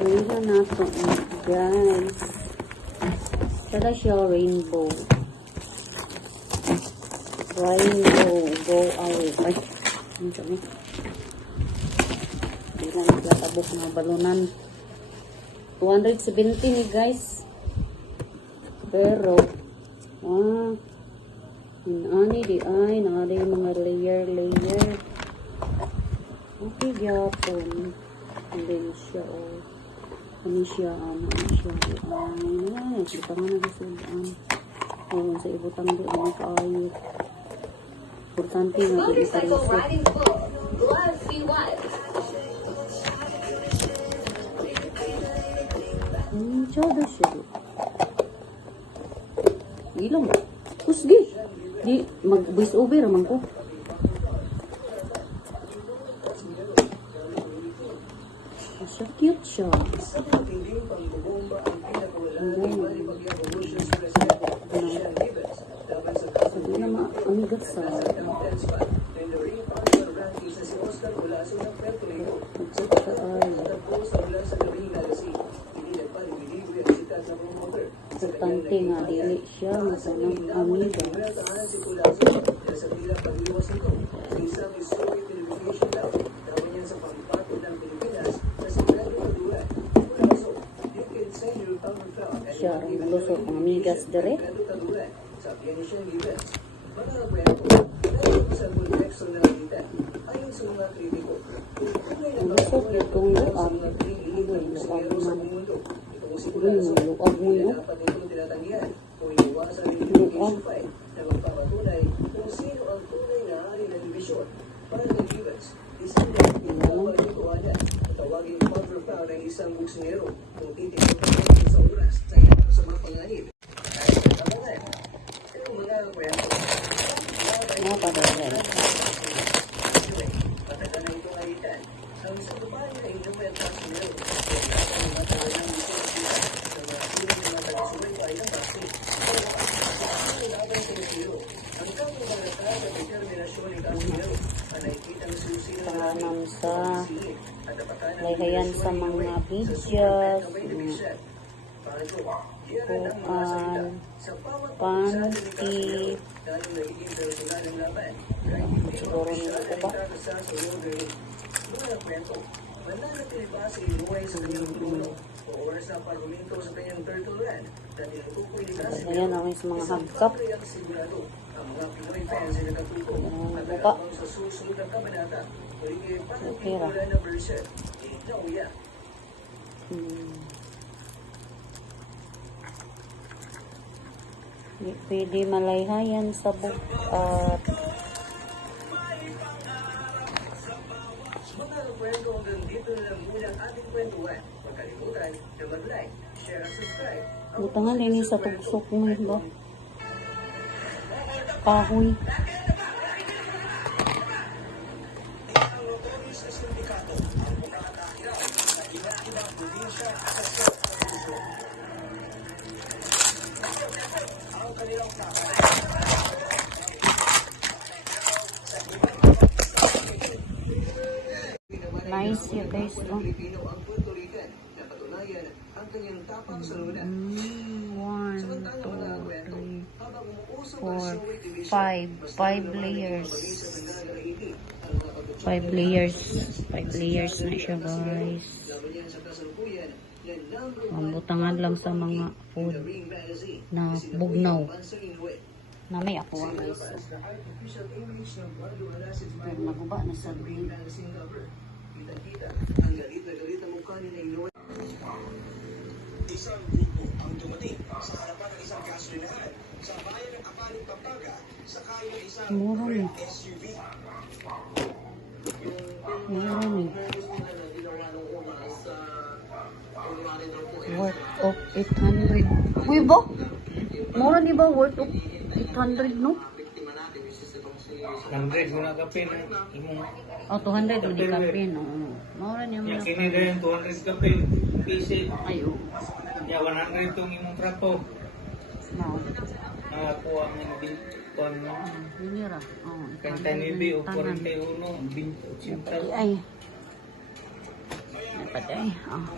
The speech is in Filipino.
Ayan na ito, guys. Sada siya rainbow. Rainbow, go away. Ay, ano kami? Hindi lang naglatabok ng balunan. 270 ni guys. Pero, inani di ay, nakada yung mga layer. Okay, gyapon. And then siya, ano siya, kita nga nagasulaan. Sa ibutang di, ano kaayot. Importante nga di iparisip. Chado siya di. Ilong. Kusgi. Di, mag-voice over naman ko. Siya, cute siya. Sabi naman, amigas sa. Importante nga, dili siya. Masanang amigas. Siya rin lusok ang amigas dire. Ang lusok itong luab. Luab man. Luab mo yun. Luab. Ng isang buksingero kung titigil sa oras sa mga panganib. Patagal na itong alitan. Ang isang babae na inuwi at buksingero ang matagal ng bisita sa mga piling ng mga taga-subaybay ng baksin. Ang laban sa buksingero, ang kampo ng lakas at determinasyon ng buksingero ang nakikita ng susunod na Layayan sa mga videos, panty, siguro nila ko ba? Ayan namin sa mga hagkap. Buka. Okay ra. Pwede malayhayan sa bukat. Butangan din sa tugsok mo ba? Kahoy. Nice yun guys, no? 1, 2, 3, 4, 5 layers. 5 layers. 5 layers na siya guys. Butangan lang sa mga food na bugnaw. Na may ako guys. Naguba na sa green. Isang grupo ang dumating sa harapan ng isang gasolinahan sa bayan ng Apalit, Pampanga sakay ng isang SUV. Worth of 800. Uy ba? Mura di ba worth of 800 no? 100 mo na kape na imong. Oh, 200 mo di kape no. Mura niya mo. Kini rin 200 kape PC. Ayo. Ya 100 tong imong trapo. No. Nakakuha mo ng kon no. Minira. Oh. 39 o 41 20 Ay. pa day. Oh.